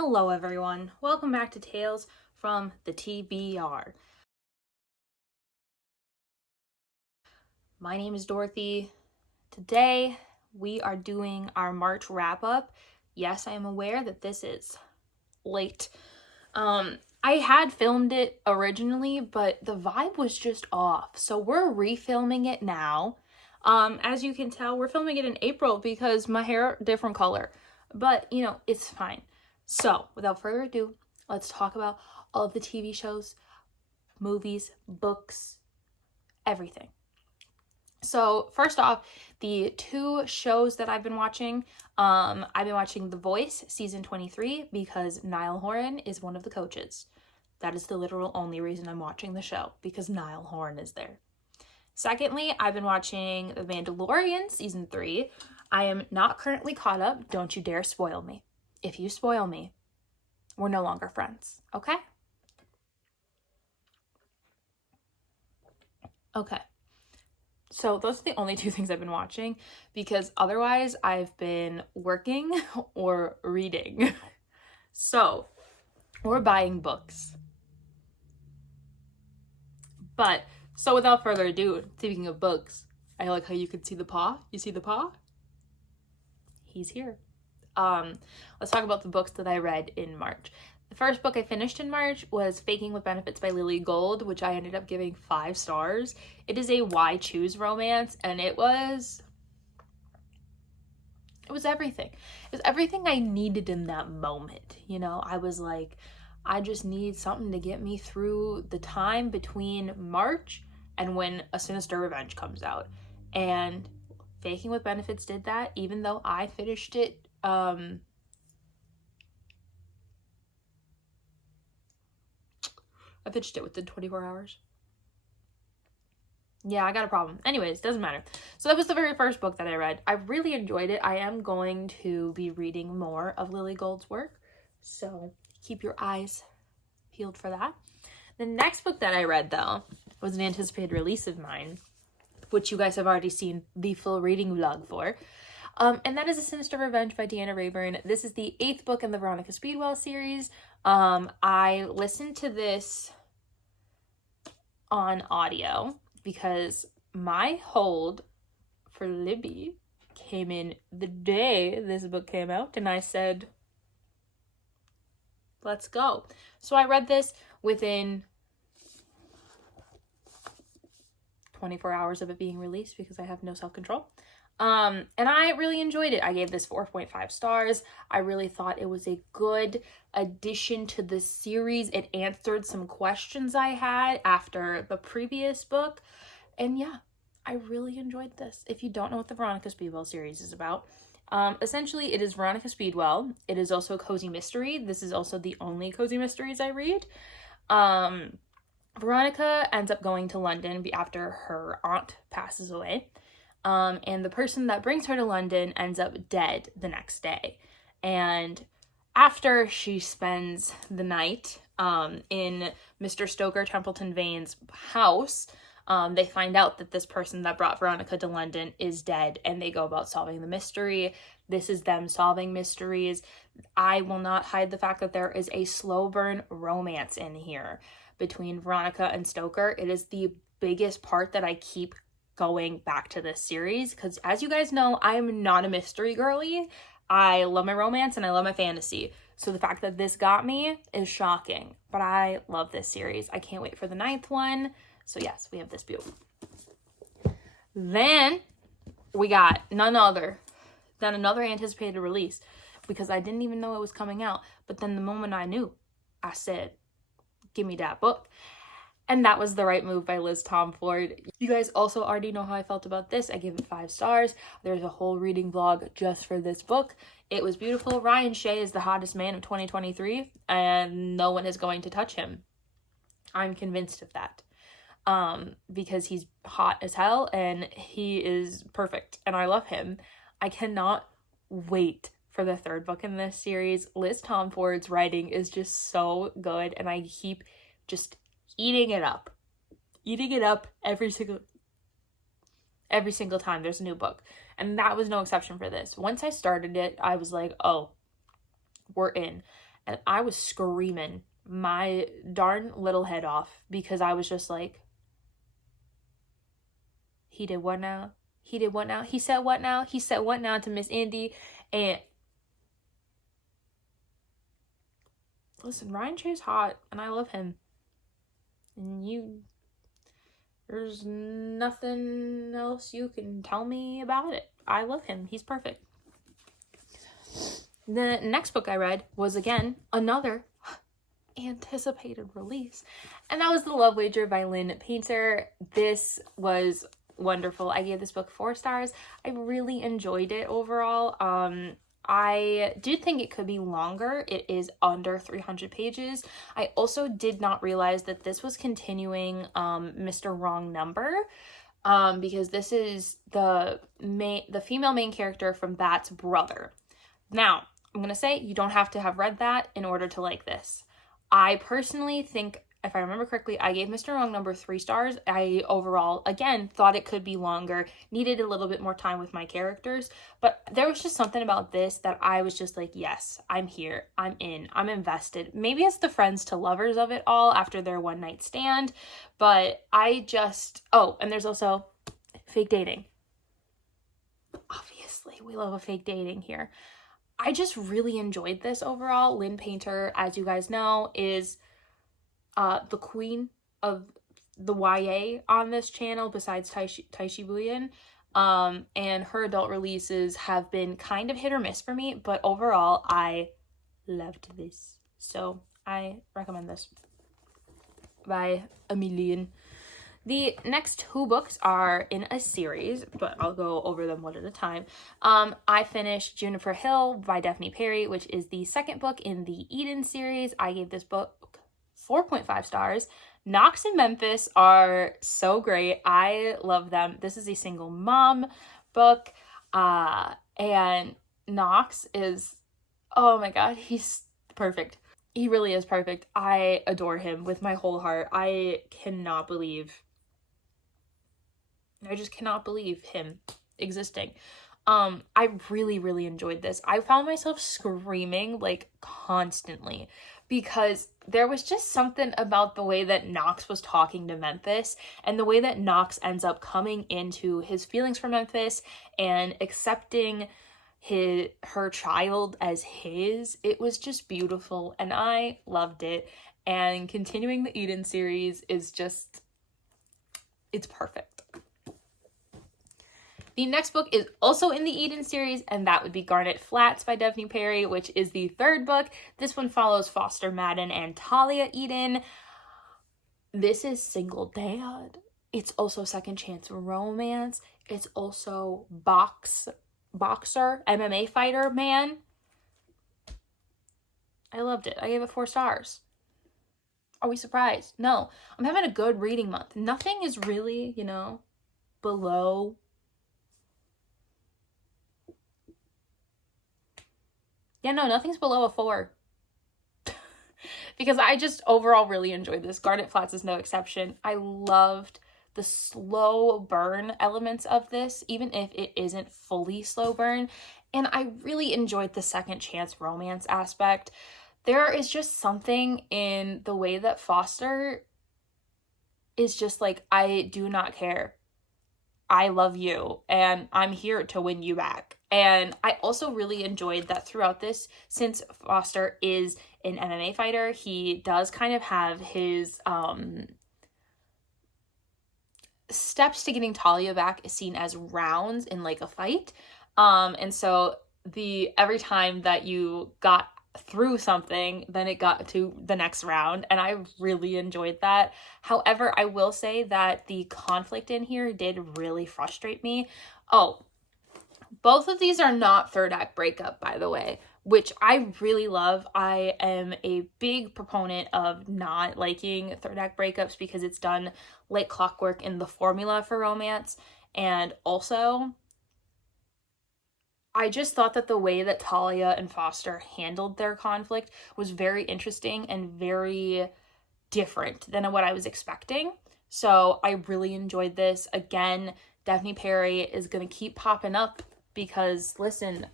Hello everyone, welcome back to Tales from the TBR. My name is Dorothy. Today we are doing our March wrap-up. Yes, I am aware that this is late. I had filmed it originally, but the vibe was just off. So we're refilming it now. As you can tell, we're filming it in April because my hair, different color. But, it's fine. So, without further ado, let's talk about all of the TV shows, movies, books, everything. So, first off, the two shows that I've been watching, I've been watching The Voice season 23 because Niall Horan is one of the coaches. That is the literal only reason I'm watching the show, because Niall Horan is there. Secondly, I've been watching The Mandalorian season 3. I am not currently caught up. Don't you dare spoil me. If you spoil me, we're no longer friends, okay? Okay. So those are the only two things I've been watching because otherwise I've been working or reading. Or buying books. So without further ado, speaking of books, I like how you can see the paw. You see the paw? He's here. Let's talk about the books that I read in March. The first book I finished in March was Faking with Benefits by Lily Gold, which I ended up giving 5 stars. It is a why choose romance, and it was everything. It was everything I needed in that moment. I was like, I just need something to get me through the time between March and when A Sinister Revenge comes out. And Faking with Benefits did that, even though I finished it I finished it within 24 hours. Yeah, I got a problem. Anyways, doesn't matter. So that was the very first book that I read. I really enjoyed it. I am going to be reading more of Lily Gold's work, so keep your eyes peeled for that. The next book that I read, though, was an anticipated release of mine, which you guys have already seen the full reading vlog for. And that is A Sinister Revenge by Deanna Raybourn. This is the 8th book in the Veronica Speedwell series. I listened to this on audio because my hold for Libby came in the day this book came out, and I said, let's go. So I read this within 24 hours of it being released because I have no self-control. And I really enjoyed it. I gave this 4.5 stars. I really thought it was a good addition to the series. It answered some questions I had after the previous book. And yeah, I really enjoyed this. If you don't know what the Veronica Speedwell series is about, essentially it is Veronica Speedwell. It is also a cozy mystery. This is also the only cozy mysteries I read. Veronica ends up going to London after her aunt passes away. And the person that brings her to London ends up dead the next day. And after she spends the night in Mr. Stoker Templeton Vane's house, they find out that this person that brought Veronica to London is dead, and they go about solving the mystery. This is them solving mysteries. I will not hide the fact that there is a slow burn romance in here between Veronica and Stoker. It is the biggest part that I keep going back to this series because, as you guys know, I am not a mystery girly. I love my romance and I love my fantasy. So the fact that this got me is shocking, but I love this series. I can't wait for the 9th one. So yes, we have this beautiful. Then we got another anticipated release because I didn't even know it was coming out. But then the moment I knew, I said, give me that book. And that was The Right Move by Liz Tomforde. You guys also already know how I felt about this. I gave it 5 stars. There's a whole reading vlog just for this book. It was beautiful. Ryan Shea is the hottest man of 2023, and no one is going to touch him. I'm convinced of that. Because he's hot as hell, and he is perfect, and I love him. I cannot wait for the 3rd book in this series. Liz Tomforde's writing is just so good, and I keep just eating it up every single time there's a new book, and that was no exception for this. Once I started it, I was like, oh, we're in. and I was screaming my darn little head off because I was just like, he did what now? He did what now? He said what now? He said what now to Miss Indy? And listen, Ryan Che's hot, and I love him. And there's nothing else you can tell me about it. I love him. He's perfect. The next book I read was, again, another anticipated release, and that was The Love Wager by Lynn Painter. This was wonderful. I gave this book 4 stars. I really enjoyed it overall. I did think it could be longer. It is under 300 pages. I also did not realize that this was continuing Mr. Wrong Number, because this is the female main character from that's brother. Now, I'm going to say you don't have to have read that in order to like this. I personally think, if I remember correctly, I gave Mr. Wrong Number 3 stars. I overall, again, thought it could be longer, needed a little bit more time with my characters, but there was just something about this that I was just like, yes, I'm here, I'm in, I'm invested. Maybe it's the friends to lovers of it all after their one night stand, but I just, and there's also fake dating. Obviously, we love a fake dating here. I just really enjoyed this overall. Lynn Painter, as you guys know, is the queen of the YA on this channel besides Taishi Buyen. And her adult releases have been kind of hit or miss for me, but overall I loved this. So I recommend this by a million. The next 2 books are in a series, but I'll go over them one at a time. I finished Juniper Hill by Devney Perry, which is the second book in the Eden series. I gave this book 4.5 stars. Knox and Memphis are so great. I love them. This is a single mom book. And Knox is, oh my God, he's perfect. He really is perfect. I adore him with my whole heart. I just cannot believe him existing. I really, really enjoyed this. I found myself screaming like constantly because there was just something about the way that Knox was talking to Memphis and the way that Knox ends up coming into his feelings for Memphis and accepting her child as his. It was just beautiful and I loved it. And continuing the Eden series is just, it's perfect. The next book is also in the Eden series, and that would be Garnet Flats by Devney Perry, which is the 3rd book. This one follows Foster Madden and Talia Eden. This is single dad. It's also second chance romance. It's also boxer, MMA fighter man. I loved it. I gave it 4 stars. Are we surprised? No. I'm having a good reading month. Nothing is really, below. Yeah, no, nothing's below a 4. Because I just overall really enjoyed this. Garnet Flats is no exception. I loved the slow burn elements of this, even if it isn't fully slow burn. And I really enjoyed the second chance romance aspect. There is just something in the way that Foster is just like, I do not care. I love you and I'm here to win you back. And I also really enjoyed that throughout this, since Foster is an MMA fighter, he does kind of have his steps to getting Talia back is seen as rounds in like a fight. And so every time that you got through something, then it got to the next round, and I really enjoyed that. However, I will say that the conflict in here did really frustrate me. Both of these are not 3rd act breakup, by the way, which I really love. I am a big proponent of not liking 3rd act breakups because it's done like clockwork in the formula for romance. And also, I just thought that the way that Talia and Foster handled their conflict was very interesting and very different than what I was expecting. So I really enjoyed this. Again, Devney Perry is going to keep popping up because, listen,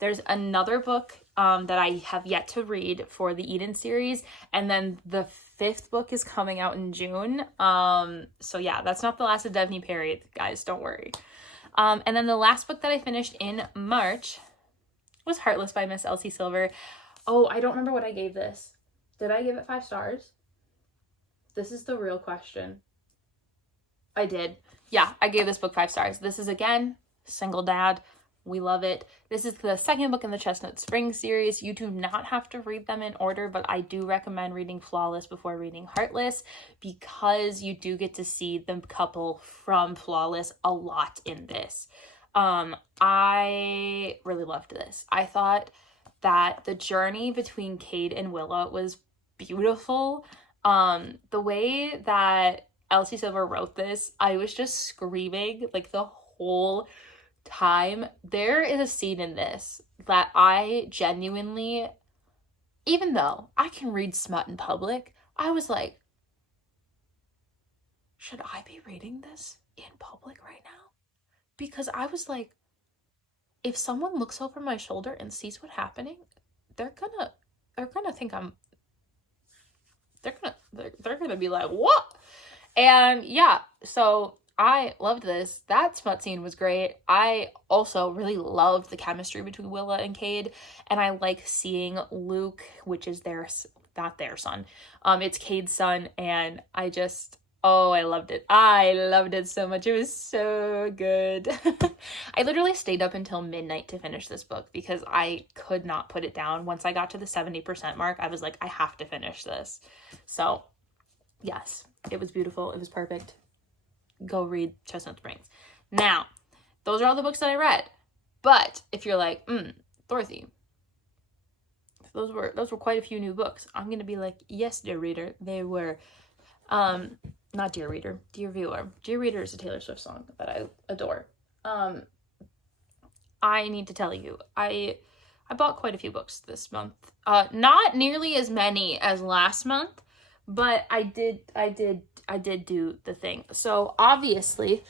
There's another book that I have yet to read for the Eden series, and then the 5th book is coming out in June. So yeah, that's not the last of Devney Perry, guys, don't worry. And then the last book that I finished in March was Heartless by Miss Elsie Silver. Oh, I don't remember what I gave this. Did I give it 5 stars? This is the real question. I did. Yeah, I gave this book 5 stars. This is, again, single dad. We love it. This is the 2nd book in the Chestnut Springs series. You do not have to read them in order, but I do recommend reading Flawless before reading Heartless, because you do get to see the couple from Flawless a lot in this. I really loved this. I thought that the journey between Cade and Willa was beautiful. The way that Elsie Silver wrote this, I was just screaming like the whole time. There is a scene in this that I genuinely, even though I can read smut in public, I was like, should I be reading this in public right now? Because I was like, if someone looks over my shoulder and sees what's happening, they're gonna think they're gonna be like, what? And yeah, so I loved this. That smut scene was great. I also really loved the chemistry between Willa and Cade, and I like seeing Luke, which is not their son. It's Cade's son, and I loved it. I loved it so much. It was so good. I literally stayed up until midnight to finish this book because I could not put it down. Once I got to the 70% mark, I was like, I have to finish this. So yes, it was beautiful. It was perfect. Go read Chestnut Springs. Now, those are all the books that I read. But if you're like, Dorothy, those were quite a few new books. I'm going to be like, yes, dear reader, they were. Not dear reader, dear viewer. Dear reader is a Taylor Swift song that I adore. I need to tell you, I bought quite a few books this month. Not nearly as many as last month, but I did do the thing. So obviously,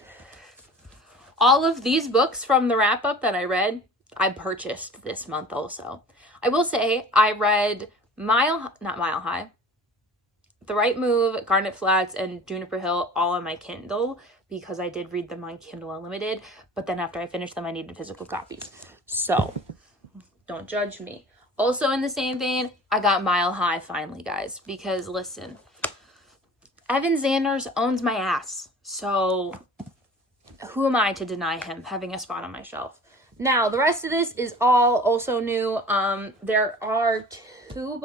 all of these books from the wrap up that I read, I purchased this month also. I will say I read Mile High, The Right Move, Garnet Flats, and Juniper Hill all on my Kindle because I did read them on Kindle Unlimited, but then after I finished them, I needed physical copies. So don't judge me. Also in the same vein, I got Mile High finally, guys, because listen, Evan Zanders owns my ass. So who am I to deny him having a spot on my shelf? Now, the rest of this is all also new. There are 3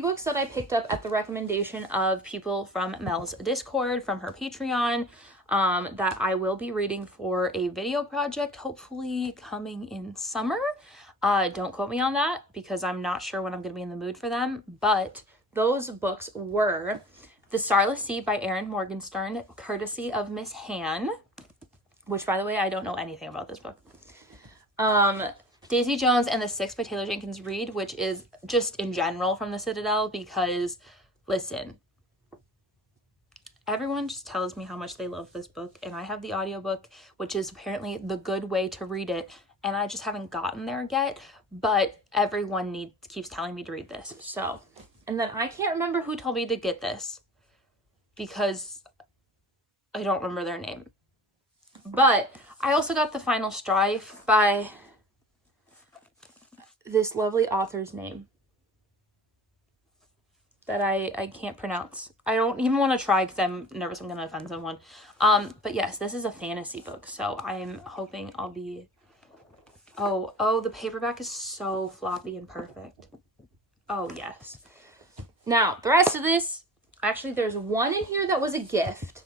books that I picked up at the recommendation of people from Mel's Discord, from her Patreon, that I will be reading for a video project, hopefully coming in summer. Don't quote me on that because I'm not sure when I'm going to be in the mood for them, but those books were The Starless Sea by Erin Morgenstern, courtesy of Miss Han, which, by the way, I don't know anything about this book. Daisy Jones and the Six by Taylor Jenkins Reid, which is just in general from the Citadel because, listen, everyone just tells me how much they love this book, and I have the audiobook, which is apparently the good way to read it, and I just haven't gotten there yet, but everyone keeps telling me to read this. So, and then I can't remember who told me to get this because I don't remember their name. But I also got The Final Strife by this lovely author's name that I can't pronounce. I don't even want to try because I'm nervous I'm going to offend someone. But yes, this is a fantasy book, so I'm hoping I'll be... Oh, the paperback is so floppy and perfect. Oh, yes. Now, the rest of this, actually, there's one in here that was a gift.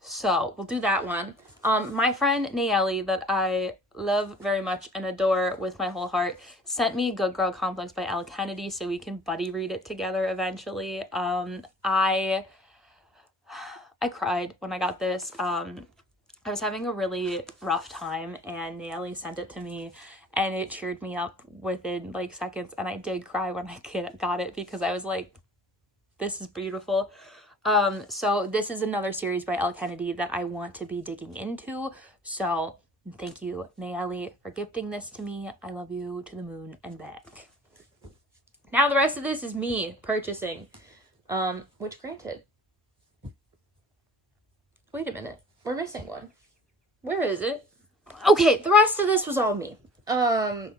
So, we'll do that one. My friend Nayeli, that I love very much and adore with my whole heart, sent me Good Girl Complex by Elle Kennedy so we can buddy read it together eventually. I cried when I got this. I was having a really rough time and Nayeli sent it to me and it cheered me up within like seconds, and I did cry when I got it because I was like, this is beautiful. So this is another series by Elle Kennedy that I want to be digging into. So And thank you, Nayeli, for gifting this to me. I love you to the moon and back. Now the rest of this is me purchasing, which granted, wait a minute, we're missing one. Where is it? Okay, the rest of this was all me,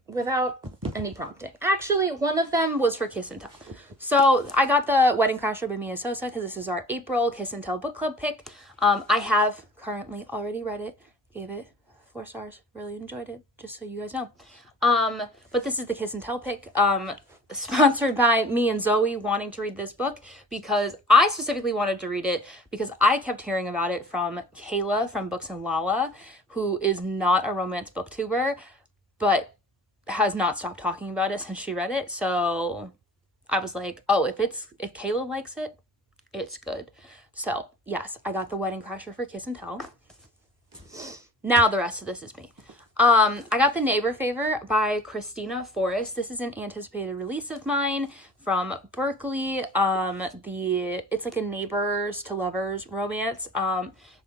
without any prompting. Actually, one of them was for Kiss and Tell. So I got the Wedding Crasher by Mia Sosa because this is our April Kiss and Tell book club pick. I have currently already read it, gave it 4 stars, really enjoyed it, just so you guys know. But this is the Kiss and Tell pick, sponsored by me and Zoe wanting to read this book because I specifically wanted to read it because I kept hearing about it from Kayla from Books and Lala, who is not a romance booktuber, but has not stopped talking about it since she read it. So I was like, oh, if Kayla likes it, it's good. So yes, I got the Wedding Crasher for Kiss and Tell. Now the rest of this is me. I got The Neighbor Favor by Christina Forrest. This is an anticipated release of mine from Berkeley. It's like a neighbors to lovers romance.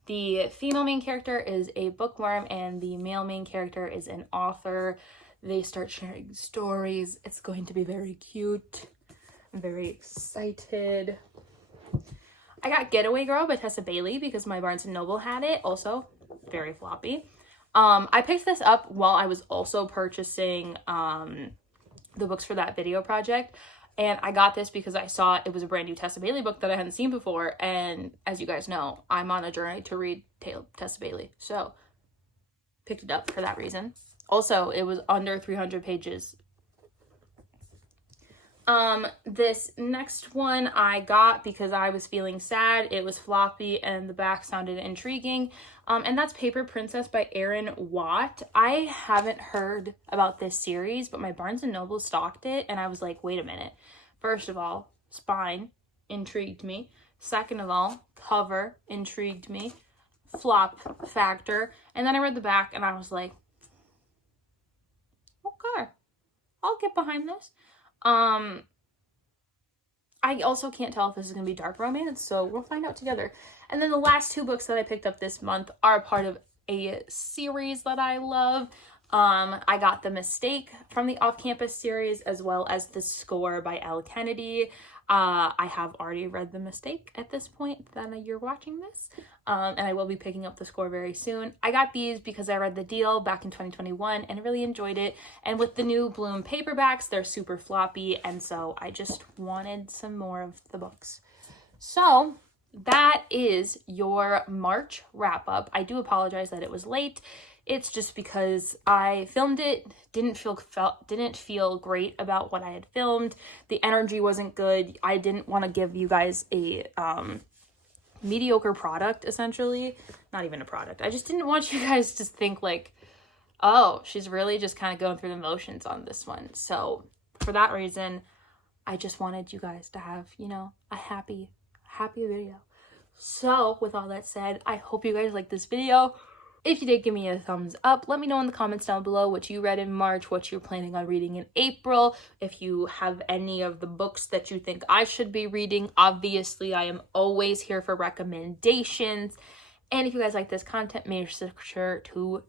The female main character is a bookworm and the male main character is an author. They start sharing stories. It's going to be very cute. I'm very excited. I got Getaway Girl by Tessa Bailey because my Barnes & Noble had it. Also, very floppy. I picked this up while I was also purchasing the books for that video project. And I got this because I saw it was a brand new Tessa Bailey book that I hadn't seen before. And as you guys know, I'm on a journey to read Tessa Bailey. So, picked it up for that reason. Also, it was under 300 pages. This next one I got because I was feeling sad. It was floppy and the back sounded intriguing. And that's Paper Princess by Erin Watt. I haven't heard about this series, but my Barnes & Noble stocked it and I was like, wait a minute. First of all, spine intrigued me. Second of all, cover intrigued me. Flop factor. And then I read the back and I was like, okay, I'll get behind this. I also can't tell if this is going to be dark romance, so we'll find out together. And then the last 2 books that I picked up this month are part of a series that I love. I got The Mistake from the Off-Campus series, as well as The Score by Elle Kennedy. I have already read The Mistake at this point that you're watching this, and I will be picking up The Score very soon. I got these because I read The Deal back in 2021 and really enjoyed it, and with the new Bloom paperbacks, they're super floppy, and so I just wanted some more of the books. So that is your March wrap-up. I do apologize that it was late. It's just because I filmed it, didn't feel great about what I had filmed. The energy wasn't good. I didn't want to give you guys a mediocre product, essentially. Not even a product. I just didn't want you guys to think like, oh, she's really just kind of going through the motions on this one. So for that reason, I just wanted you guys to have, a happy video. So with all that said, I hope you guys like this video. If you did, give me a thumbs up. Let me know in the comments down below what you read in March, what you're planning on reading in April. If you have any of the books that you think I should be reading, obviously I am always here for recommendations. And if you guys like this content, make sure to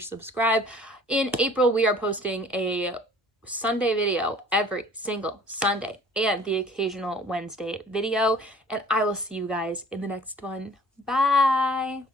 subscribe. In April, we are posting a Sunday video every single Sunday and the occasional Wednesday video. And I will see you guys in the next one. Bye.